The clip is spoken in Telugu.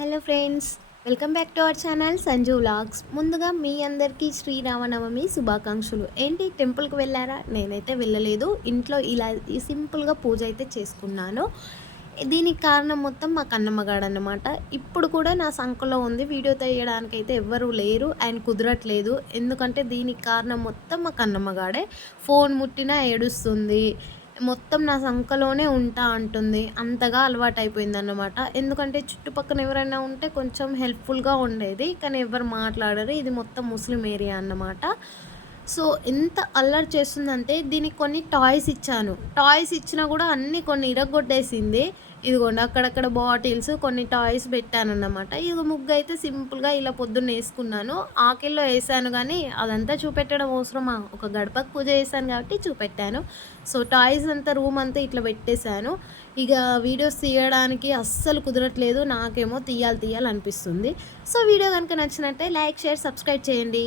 Hello friends, welcome back to our channel Sanju vlogs. ముందుగా మీ అందరికీ శ్రీరామనవమి శుభాకాంక్షలు. ఏంటి టెంపుల్కి వెళ్ళారా? నేనైతే వెళ్ళలేదు. ఇంట్లో ఇలా సింపుల్గా పూజ అయితే చేసుకున్నాను. దీనికి కారణం మొత్తం మా కన్నమ్మగాడు అన్నమాట. ఇప్పుడు కూడా నా సంకలో ఉంది. వీడియో తీయడానికైతే ఎవ్వరూ లేరు అండ్ కుదరట్లేదు. ఎందుకంటే దీనికి కారణం మొత్తం మా కన్నమ్మగాడే. ఫోన్ ముట్టినా ఏడుస్తుంది, మొత్తం నా సంకలోనే ఉంటా అంటుంది. అంతగా అలవాటైపోయిందన్నమాట. ఎందుకంటే చుట్టుపక్కన ఎవరైనా ఉంటే కొంచెం హెల్ప్ఫుల్గా ఉండేది, కానీ ఎవరు మాట్లాడరు. ఇది మొత్తం ముస్లిం ఏరియా అన్నమాట. సో ఎంత అల్లరి చేస్తుందంటే దీనికి కొన్ని టాయ్స్ ఇచ్చాను. టాయ్స్ ఇచ్చినా కూడా అన్నీ కొన్ని ఇరగ్గొట్టేసింది. ఇదిగోండి అక్కడక్కడ బాటిల్స్, కొన్ని టాయ్స్ పెట్టానన్నమాట. ఇది ముగ్గు అయితే సింపుల్గా ఇలా పొద్దున్న వేసుకున్నాను. ఆకిల్లో వేసాను కానీ అదంతా చూపెట్టడం అవసరమా? ఒక గడపకు పూజ చేశాను కాబట్టి చూపెట్టాను. సో టాయ్స్ అంతా రూమ్ అంతా ఇట్లా పెట్టేశాను. ఇక వీడియోస్ తీయడానికి అస్సలు కుదరట్లేదు. నాకేమో తీయాలి అనిపిస్తుంది. సో వీడియో కనుక నచ్చినట్టే లైక్, షేర్, సబ్స్క్రైబ్ చేయండి.